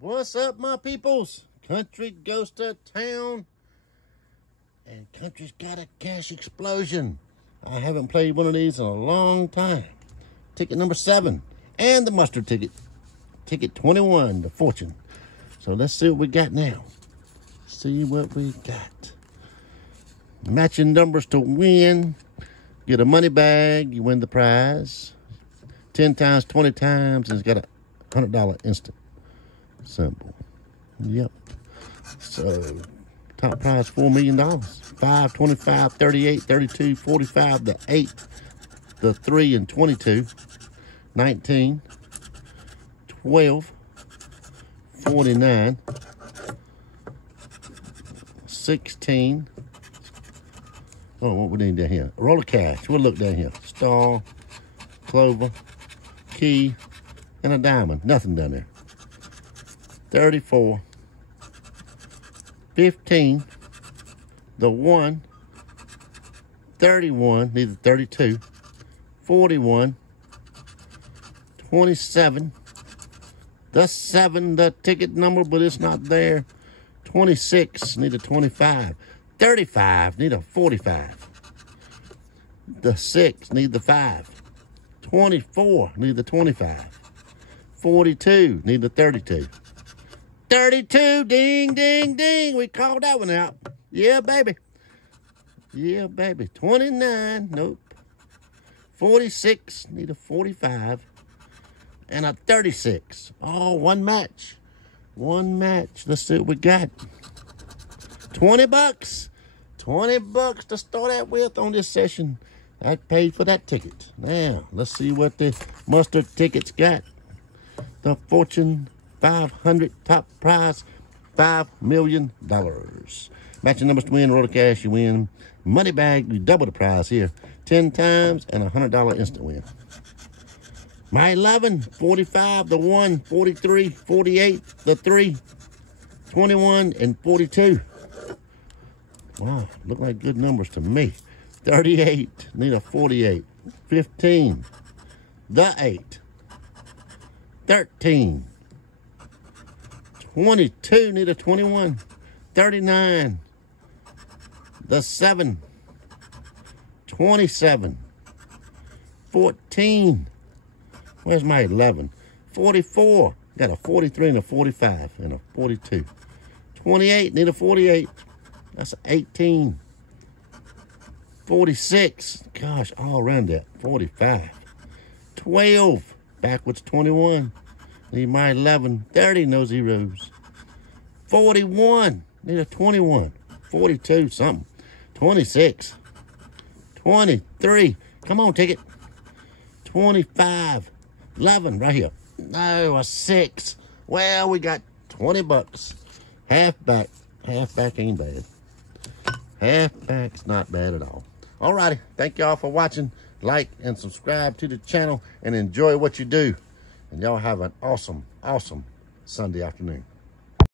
What's up, my peoples? Country goes to town, and Country's got a cash explosion. I haven't played one of these in a long time. Ticket number 7, and the mustard ticket. Ticket 21, the fortune. So let's see what we got now. See what we got. Matching numbers to win. Get a money bag, you win the prize. 10 times, 20 times, and it's got a $100 instant symbol. Yep. So top prize $4 million. 5, 25, 38, 32, 45, the 8, the 3 and 22, 19, 12, 49, 16. Oh, what we need down here? A roll of cash. We'll look down here. Star, clover, key, and a diamond. Nothing down there. 34, 15, the 1, 31, need the 32, 41, 27, the 7, the ticket number, but it's not there. 26, need a 25, 35, need a 45, the 6, need the 5, 24, need the 25, 42, need the 32. 32, ding, ding, ding. We called that one out. Yeah, baby. Yeah, baby. 29, nope. 46, need a 45. And a 36. Oh, one match. One match. Let's see what we got. 20 bucks. 20 bucks to start out with on this session. I paid for that ticket. Now, let's see what the mustard tickets got. The fortune 500 top prize, $5 million. Matching numbers to win, roll of cash, you win. Money bag, you double the prize here. 10 times and a $100 instant win. My 11, 45, the 1, 43, 48, the 3, 21, and 42. Wow, look like good numbers to me. 38, need a 48. 15, the 8. 13. 22, need a 21. 39, the 7. 27. 14. Where's my 11? 44. Got a 43 and a 45 and a 42. 28, need a 48. That's 18. 46. Gosh, all around that. 45. 12. Backwards 21. Need my 11. 30, no zeros. 41. Need a 21. 42, something. 26. 23. Come on, ticket. 25. 11, right here. No, a 6. Well, we got 20 bucks. Half back. Half back ain't bad. Half back's not bad at all. Alrighty. Thank y'all for watching. Like and subscribe to the channel and enjoy what you do. And y'all have an awesome, awesome Sunday afternoon.